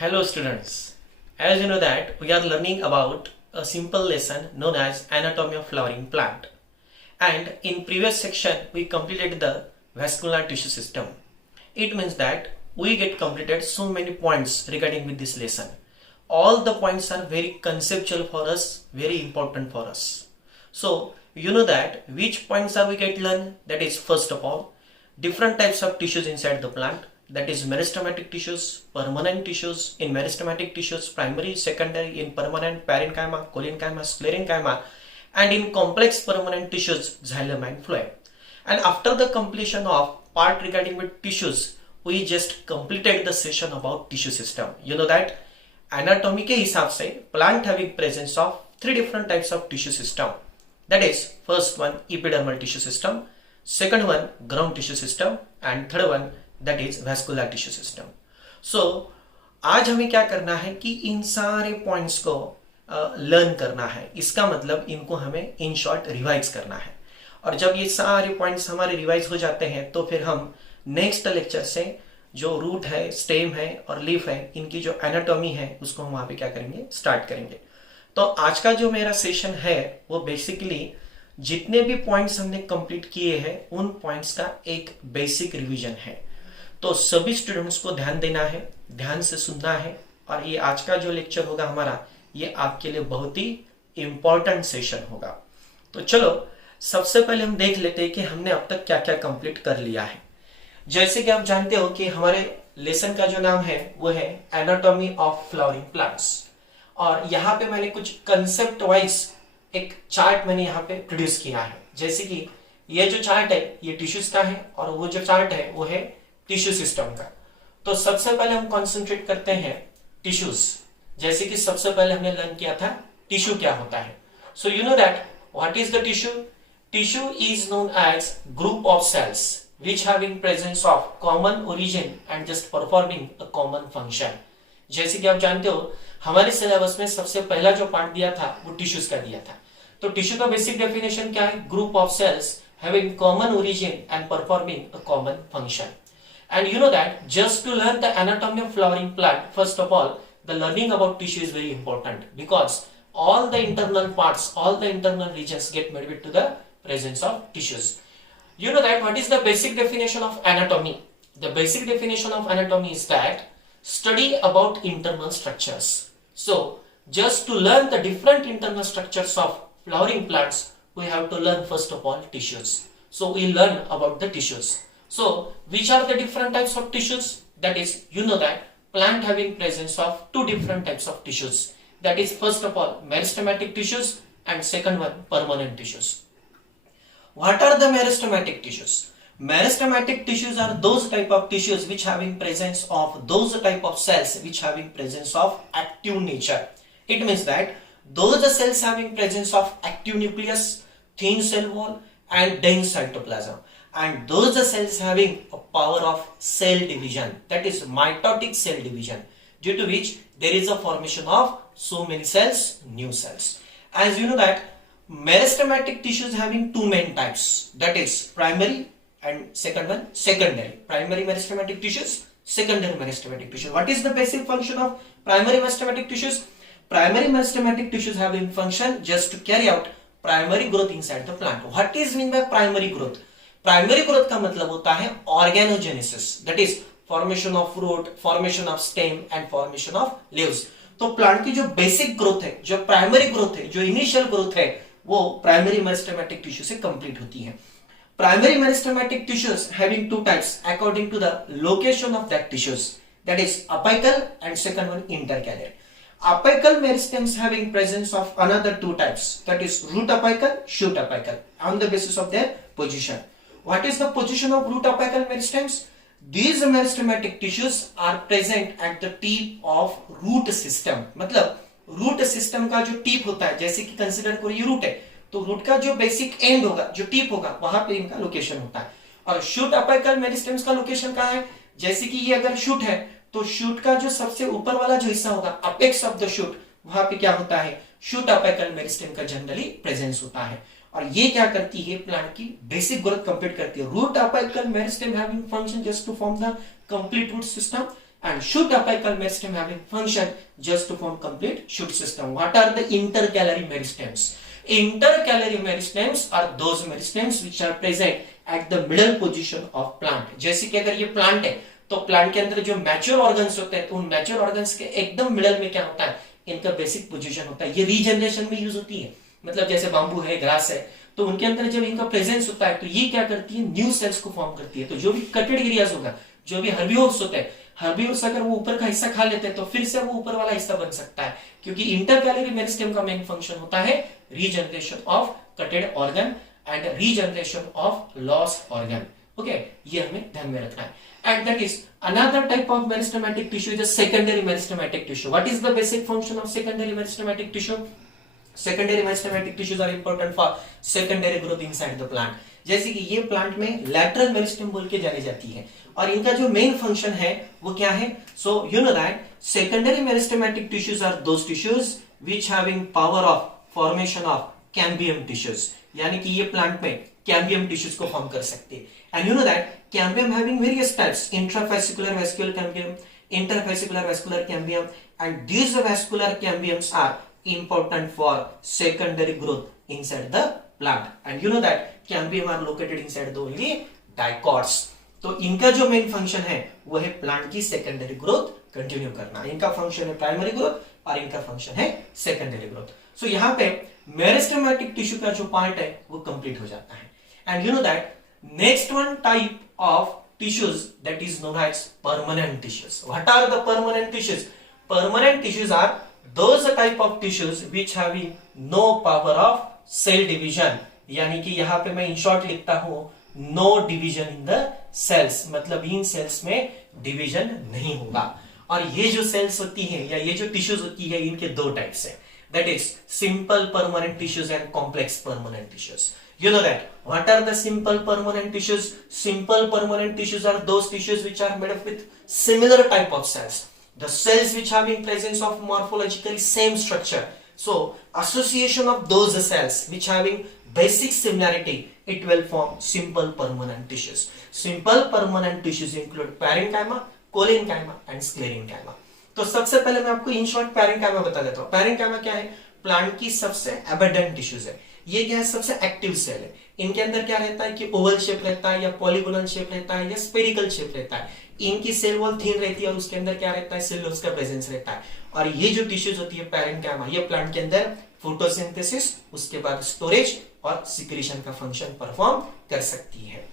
Hello students, as you know that we are learning about a simple lesson known as anatomy of flowering plant, and in previous section we completed the vascular tissue system. It means that we get completed so many points regarding with this lesson. All the points are very conceptual for us, very important for us. So you know that which points are we get learn, that is first of all different types of tissues inside the plant, that is meristematic tissues, permanent tissues. In meristematic tissues, primary, secondary, in permanent parenchyma, collenchyma, sclerenchyma, and in complex permanent tissues, xylem and phloem. And after the completion of part regarding with tissues, we just completed the session about tissue system. You know that anatomy के हिसाब से plant having presence of three different types of tissue system. That is first one epidermal tissue system, second one ground tissue system, and third one that is vascular tissue system. So आज हमें क्या करना है कि इन सारे points को learn करना है. इसका मतलब इनको हमें इन शॉर्ट रिवाइज करना है. और जब ये सारे पॉइंट्स हमारे रिवाइज हो जाते हैं तो फिर हम नेक्स्ट लेक्चर से जो रूट है, स्टेम है और लीफ है, इनकी जो एनाटॉमी है उसको हम वहां पे क्या करेंगे, स्टार्ट करेंगे. तो आज का जो मेरा सेशन है वो बेसिकली जितने भी पॉइंट्स हमने कंप्लीट किए हैं उन पॉइंट्स का एक बेसिक रिवीजन है. तो सभी स्टूडेंट्स को ध्यान देना है, ध्यान से सुनना है, और ये आज का जो लेक्चर होगा हमारा, ये आपके लिए बहुत ही इंपॉर्टेंट सेशन होगा. तो चलो सबसे पहले हम देख लेते हैं कि हमने अब तक क्या क्या कंप्लीट कर लिया है. जैसे कि आप जानते हो कि हमारे लेसन का जो नाम है वो है एनाटॉमी ऑफ फ्लावरिंग प्लांट्स, और यहाँ पे मैंने कुछ कंसेप्ट वाइज एक चार्ट मैंने यहाँ पे प्रोड्यूस किया है. जैसे कि ये जो चार्ट है ये टिश्यूज का है और वो जो चार्ट है वो है टिश्यू सिस्टम का. तो सबसे पहले हम कंसंट्रेट करते हैं टिश्यूज. जैसे कि सबसे पहले हमने लर्न किया था टिश्यू क्या होता है. So you know that what is the tissue. Tissue is known as group of cells which having presence of common origin and just performing a common function. जैसे कि आप जानते हो हमारे सिलेबस में सबसे पहला जो पार्ट दिया था वो टिश्यूज का दिया था. तो टिश्यू का बेसिक डेफिनेशन क्या है, group of cells having common origin and performing a common function. And you know that just to learn the anatomy of flowering plant, first of all the learning about tissue is very important, because all the internal parts, all the internal regions get made with to the presence of tissues. You know that what is the basic definition of anatomy. The basic definition of anatomy is that study about internal structures. So just to learn the different internal structures of flowering plants, we have to learn first of all tissues. So we learn about the tissues. So which are the different types of tissues? That is, you know that plant having presence of two different types of tissues. That is first of all meristematic tissues and second one permanent tissues. What are the meristematic tissues? Meristematic tissues are those type of tissues which having presence of those type of cells which having presence of active nature. It means that those cells having presence of active nucleus, thin cell wall and dense cytoplasm, and those cells having a power of cell division, that is mitotic cell division, due to which there is a formation of so many cells, new cells. As you know that meristematic tissues having two main types, that is primary and second one secondary. Primary meristematic tissues, secondary meristematic tissues. What is the basic function of primary meristematic tissues? Primary meristematic tissues having function just to carry out primary growth inside the plant. What is mean by primary growth? Primary growth का मतलब होता है organogenesis, that is formation of root, formation of stem and formation of leaves. तो plant की जो basic growth है, जो primary growth है, जो इनिशियल ग्रोथ है, वो प्राइमरी मेरिस्टेमेटिक टिश्यू से कंप्लीट होती है. Primary meristematic tissues having two types according to the location of that tissues, that is apical and second one intercalary. Apical meristems having presence of another two types, that is root apical, shoot apical, on the basis of their position. What is the position of root apical meristems? These meristematic tissues are present at the tip of root system. मतलब root system का जो tip होता है, जैसे कि consider करो ये root है, तो रूट का जो बेसिक एंड होगा, जो टिप होगा, वहां पे इनका लोकेशन होता है. और शूट अपिकल मेरिस्टेम्स का लोकेशन कहाँ है? जैसे कि ये अगर शूट है तो शूट का जो सबसे ऊपर वाला जो हिस्सा होगा, अपेक्स ऑफ द शूट, वहां पे क्या होता है, शूट अपिकल मेरिस्टेम का जनरली प्रेजेंस होता है. और ये क्या करती है, प्लांट की बेसिक ग्रोथ कंप्लीट करती है. Root apical meristem having function just to form the complete root system, and shoot apical meristem having function just to form complete shoot system. What are the intercalary meristems? Intercalary meristems are those meristems which are present at the middle position of plant. जैसे कि अगर ये plant है तो plant के अंदर जो mature organs होते हैं तो उन मैच्योर ऑर्गन्स के एकदम मिडल में क्या होता है, इनका बेसिक पोजीशन होता है. ये रीजनरेशन में यूज होती है. मतलब जैसे बाम्बू है, ग्रास है, तो उनके अंदर जब इनका प्रेजेंस होता है तो ये क्या करती है, न्यू सेल्स को फॉर्म करती है. तो जो भी कटेड एरियाज होगा, जो भी हर्बिवोर्स होते हैं, हर्बिवोर्स अगर वो ऊपर का हिस्सा खा लेते हैं तो फिर से वो ऊपर वाला हिस्सा बन सकता है, क्योंकि इंटरकैलरी मेरिस्टेम का मेन फंक्शन होता है regeneration of कटेड organ and regeneration of lost organ. Okay, ये हमें ध्यान में रखना है. And that is another type of meristematic tissue is a secondary meristematic tissue. What is the basic function of secondary meristematic tissue? Secondary meristematic tissues are important for secondary growth inside the plant. जैसे कि ये plant में lateral meristem बोल के जानी जाती है, और इनका जो मेन फंक्शन है वो क्या है? So you know that secondary meristematic tissues are those tissues which having power of formation of cambium tissues. यानी कि ये प्लांट में कैम्बियम टिश्यूज को फॉर्म कर सकते हैं. And you know that cambium having various types, intrafascicular vascular cambium, interfascicular vascular cambium, and these vascular cambiums are important for secondary growth inside the plant. And you know that cambium are located inside the only dicots. तो इनका जो main function है वो है plant की secondary growth continue करना. इनका function है प्राइमरी ग्रोथ और इनका फंक्शन है सेकेंडरी ग्रोथ. सो यहाँ पे मेरिस्टेमेटिक टिश्यू का जो पार्ट है वो कंप्लीट हो जाता है. And you know that next one type of tissues that is known as permanent tissues. What are the permanent tissues? Permanent tissues are those type of tissues which having no power of cell division. यानी कि यहाँ पे मैं in short लिखता हूं no division in the cells, मतलब in sales में division नहीं होगा. और ये जो सेल्स होती है या ये जो टिश्यूज होती है इनके दो टाइप्स है, that is simple permanent tissues and complex permanent tissues. You know that what are the simple permanent tissues? Simple permanent tissues are those tissues which are made up with similar type of cells, the cells which having presence of morphologically same structure. So association of those cells which having basic similarity, it will form simple permanent tissues. Simple permanent tissues include parenchyma, collenchyma and sclerenchyma. तो सबसे पहले मैं आपको in short parenchyma बता देता हूँ. Parenchyma क्या है? प्लांट की सबसे एबंडेंट टिश्यूज है. ये क्या है? सबसे एक्टिव सेल है. इनके अंदर क्या रहता है कि ओवल शेप रहता है या पॉलीगोनल शेप रहता है या स्पेरिकल शेप रहता है. इनकी सेल वॉल थिन रहती है और उसके अंदर क्या रहता है? सेलुलोज का प्रेजेंस रहता है. और ये जो टिश्यूज होती है पैरेंकाइमा, ये प्लांट के अंदर फोटोसिंथेसिस, उसके बाद स्टोरेज और सिक्रीशन का फंक्शन परफॉर्म कर सकती है.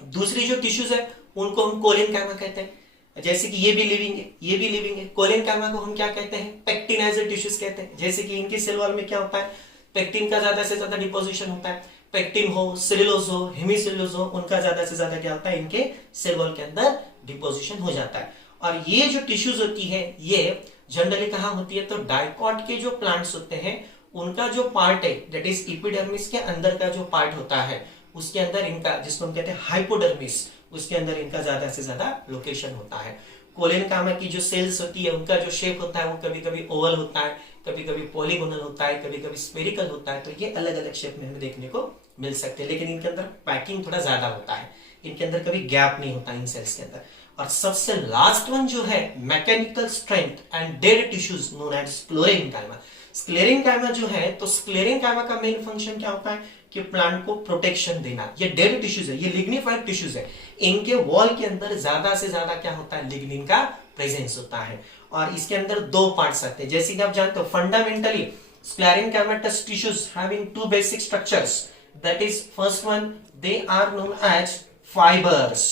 दूसरी जो टिश्यूज है उनको हम कोलेनकाइमा कहते हैं. जैसे कि ये भी लिविंग है, ये भी लिविंग है. कोलेनकाइमा को हम क्या कहते हैं? पेक्टिनाइजर टिश्यूज कहते हैं. जैसे कि इनकी सेल वॉल में क्या होता है? पेक्टिन का ज्यादा से ज्यादा डिपोजिशन होता है. पेक्टिन हो, सेलुलोज हो, हेमिसेलुलोज हो, उनका ज्यादा से ज्यादा क्या होता है? इनके सेल वॉल के अंदर डिपोजिशन हो जाता है. और ये जो टिश्यूज होती है ये जनरली कहाँ होती है? तो डाइकॉट के जो प्लांट्स होते हैं उनका जो पार्ट है दैट इज एपिडर्मिस के अंदर का जो पार्ट होता है उसके अंदर इनका, जिसको हम कहते हैं हाइपोडर्मिस, उसके अंदर इनका ज्यादा से ज्यादा लोकेशन होता है. कोलेनकाइमा की जो सेल्स होती है उनका जो शेप होता है वो कभी कभी ओवल होता है, कभी कभी पॉलीगोनल होता है, कभी कभी स्फेरिकल होता है. तो ये अलग अलग शेप में हमें देखने को मिल सकते हैं, लेकिन इनके अंदर पैकिंग थोड़ा ज्यादा होता है. इनके अंदर कभी गैप नहीं होता इन सेल्स के अंदर. और सबसे लास्ट वन जो है mechanical strength and dead tissues known as sclerenchyma. Sclerenchyma जो है तो स्क्लेरेंकाइमा का मेन फंक्शन क्या होता है कि प्लांट को प्रोटेक्शन देना. ये डेड टिश्यूज है, ये लिग्निफाइड टिश्यूज है. इनके वॉल के अंदर ज्यादा से ज्यादा क्या होता है? लिग्निन का प्रेजेंस होता है. और इसके अंदर दो पार्ट्स आते हैं. जैसे कि आप जानते हो fundamentally sclerenchymatous tissues having two basic structures, that is first one they are known as fibres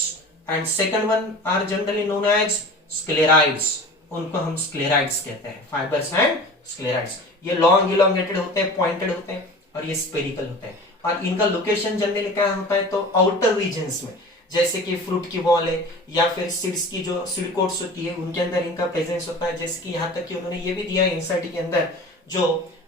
and second one are generally known as sclereids. उनको हम स्क्लेराइड्स कहते हैं, फाइबर्स एंड स्क्लेराइड्स. ये लॉन्ग इलोंगेटेड होते हैं, पॉइंटेड होते हैं और ये स्पेरिकल होते हैं. और इनका लोकेशन जनरली क्या होता है? तो आउटर रीजन्स में, जैसे कि फ्रूट की बॉल है या फिर सीड्स की जो सीड कोट्स होती है उनके अंदर इनका प्रेजेंस होता है. जैसे कि यहाँ तक कि उन्होंने ये भी दिया है एनसीईआरटी के अंदर जो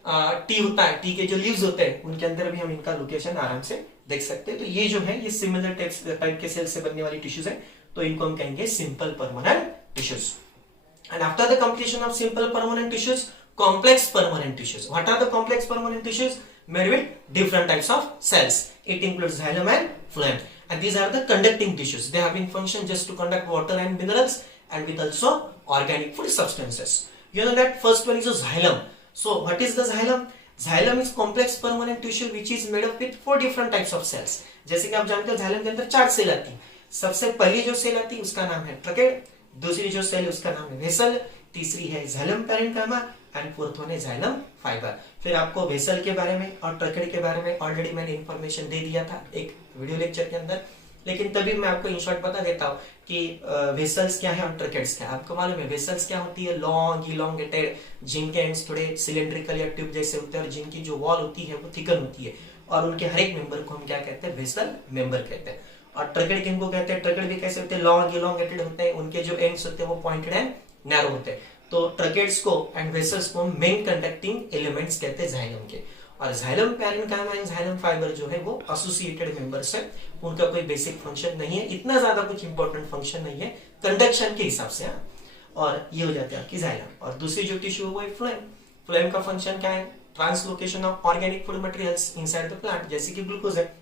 टी होता है, टी के जो लीव्स होते हैं उनके अंदर भी हम इनका लोकेशन आराम से देख सकते हैं. तो ये जो है ये सिमिलर टाइप के सेल से बनने वाली टिश्यूज है, तो इनको हम कहेंगे simple permanent tissues. And after the completion of simple permanent tissues, complex permanent tissues. What are the complex permanent tissues? Made with different types of cells. It includes xylem and phloem. And these are the conducting tissues. They have been function just to conduct water and minerals and with also organic food substances. You know that first one is a xylem. So what is the xylem? Xylem is complex permanent tissue which is made up with 4 different types of cells. जैसे कि आप जानते हो xylem के अंदर 4 cell आती है. सबसे पहली जो सेल आती है उसका नाम है ट्रकेट, दूसरी जो सेल उसका नाम है वेसल, तीसरी है xylem parenchyma and fourth one है xylem फाइबर. फिर आपको वेसल के बारे में और ट्रकेट के बारे में ऑलरेडी मैंने इंफॉर्मेशन दे दिया था एक वीडियो लेक्चर के अंदर, लेकिन तभी मैं आपको इन शॉर्ट बता देता हूँ कि वेसल्स क्या है और ट्रकेट्स क्या है. आपको मालूम है वेसल्स क्या होती है? लॉन्ग इलोंगेटेड, जिनके एंड्स थोड़े सिलेंड्रिकल या ट्यूब जैसे होते हैं और जिनकी जो वॉल होती है वो थिकन होती है, और उनके हर एक मेंबर को हम क्या कहते हैं? वेसल मेंबर कहते हैं. और ट्रकेट किनको कहते हैं? ट्रकेट भी कैसे होते हैं? लॉन्ग इलोंगेटेड होते हैं, उनके जो एंड्स होते हैं वो पॉइंटेड एंड नैरो होते हैं. तो ट्रकेट्स को एंड वेसल्स को मेन कंडक्टिंग एलिमेंट्स कहते हैं जाइलम के. और xylem parenchyma and xylem fibre जो है वो एसोसिएटेड मेंबर्स है, उनका कोई बेसिक फंक्शन नहीं है, इतना ज्यादा कुछ इंपॉर्टेंट फंक्शन नहीं है कंडक्शन के हिसाब से. और ये हो जाती है आपकी जाइलम. और दूसरी जो टिश्यू है वो है फ्लोएम. फ्लोएम का फंक्शन क्या है? Translocation of organic food materials inside the plant, जैसे कि ग्लूकोज है.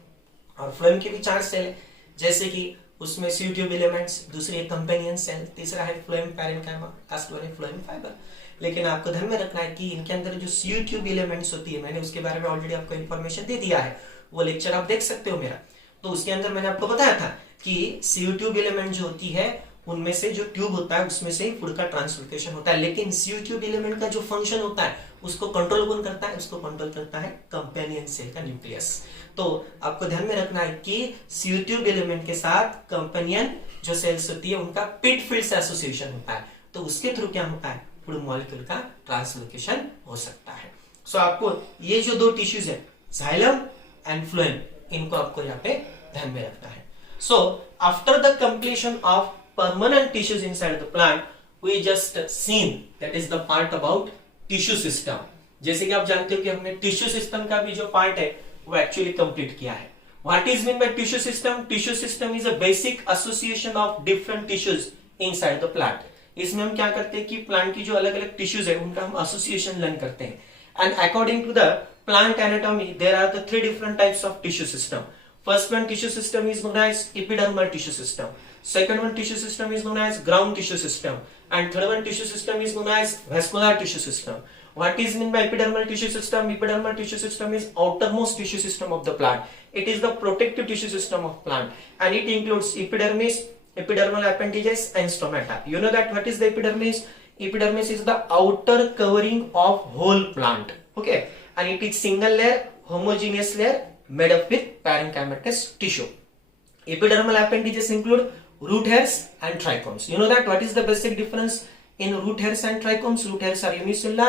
और फ्लोएम के भी 4 सेल है, जैसे कि उसमें सी ट्यूब एलिमेंट्स, दूसरी है कंपेनियन सेल, तीसरा है फ्लोएम पैरेन्काइमा, लास्ट वन है फ्लोएम फाइबर. लेकिन आपको ध्यान में रखना है कि इनके अंदर जो सी ट्यूब एलिमेंट्स होती है, मैंने उसके बारे में ऑलरेडी आपको इन्फॉर्मेशन दे दिया है, वो लेक्चर आप देख सकते हो मेरा. तो उसके अंदर मैंने आपको बताया था कि सी ट्यूब एलिमेंट जो होती है उनमें से जो ट्यूब होता है उसमें से फूड का ट्रांसलोकेशन होता है. लेकिन सी ट्यूब एलिमेंट का जो फंक्शन होता है उसको कंट्रोल कौन करता है? उसको कंट्रोल करता है कंपेनियन सेल का न्यूक्लियस. तो आपको ध्यान में रखना है कि सी ट्यूब एलिमेंट के साथ कंपेनियन जो सेल्स होती है उनका पिट फील्ड से एसोसिएशन होता है, तो उसके थ्रू क्या होता है? फूड मॉलिक्यूल का ट्रांसलोकेशन हो सकता है. सो आपको ये जो 2 टिश्यूज है जाइलम एंड फ्लोएम, इनको आपको यहाँ पे ध्यान में रखना है. So after the completion of permanent tissues inside the plant, we just seen that is the part about tissue system. जैसे कि आप जानते हो कि हमने टिश्यू सिस्टम का भी जो पार्ट है वो एक्चुअली कंप्लीट किया है. What is mean by tissue system? Tissue system is a basic association of different tissues inside the plant. इसमें हम क्या करते हैं कि प्लांट की जो अलग अलग टिश्यूज है उनका हम एसोसिएशन लर्न करते हैं. And according to the plant anatomy there are the 3 different types of tissue system. First one tissue system is known as epidermal tissue system. Second one tissue system is known as ground tissue system. And third one tissue system is known as vascular tissue system. What is meant by epidermal tissue system? Epidermal tissue system is outermost tissue system of the plant. It is the protective tissue system of plant, and it includes epidermis, epidermal appendages, and stomata. You know that what is the epidermis? Epidermis is the outer covering of whole plant. Okay, and it is single layer, homogeneous layer, made up with parenchymatous tissue. Epidermal appendages include root hairs and trichomes. You know that what is the basic difference in root hairs and trichomes? Root hairs are unicellular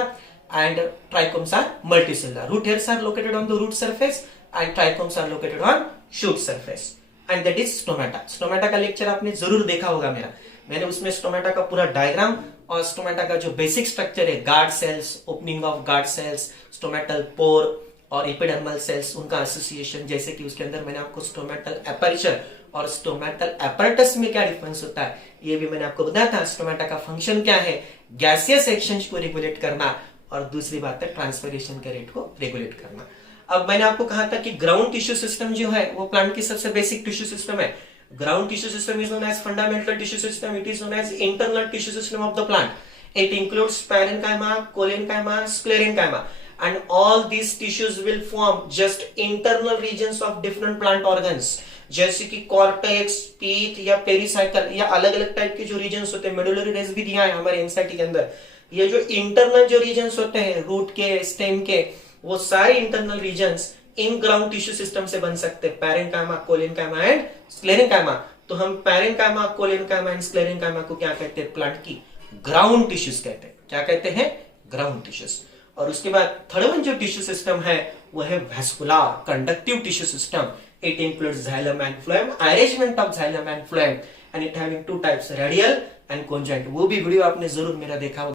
and trichomes are multicellular. Root hairs are located on the root surface and trichomes are located on shoot surface. And that is stomata. Stomata का lecture आपने जरूर देखा होगा मेरा. मैंने उसमें stomata का पूरा डायग्राम और स्टोमेटा का जो बेसिक स्ट्रक्चर है, guard cells, opening of guard cells, stomatal pore और एपिडर्मल सेल्स, उनका एसोसिएशन, जैसे कि उसके अंदर मैंने आपको स्टोमेटल एपर्चर और स्टोमेटल एपर्टस में क्या डिफरेंस होता है ये भी मैंने आपको बताया था. स्टोमेटा का फंक्शन क्या है? गैसियस एक्सचेंज को रेगुलेट करना, और दूसरी बात है ट्रांसफरेशन के रेट को रेगुलेट करना. अब मैंने आपको कहा था कि ग्राउंड टिश्यू सिस्टम जो है वो प्लांट की सबसे बेसिक टिश्यू सिस्टम है. Ground tissue system is known as fundamental tissue system. It is known as internal tissue system of the plant. It includes parenchyma, collenchyma, sclerenchyma. And all these tissues will form just internal regions of different plant organs, जैसे कि cortex, pith या pericycle या अलग अलग type के जो regions होते हैं. मेडुलरी रेस भी दिया है हमारे एनसीईआरटी के अंदर. ये जो इंटरनल जो रीजन्स होते हैं रूट के, स्टेम के, वो सारे इंटरनल रीजन्स इन ग्राउंड टिश्यू सिस्टम से बन सकते हैं. Parenchyma, collenchyma and sclerenchyma. तो हम पैरेन्काइमा, कोलेनकाइमा एंड स्क्लेरेनकाइमा को क्या कहते हैं? प्लांट की ग्राउंड टिश्यूज कहते हैं. क्या कहते हैं? Ground tissues. और उसके बाद थर्ड वन जो टिश्यू सिस्टम है वो है vascular conductive tissue system. It includes xylem and phloem, arrangement of xylem and phloem, and it having 2 types, radial and conjoint. वो भी वीडियो आपने जरूर मेरा देखा होगा.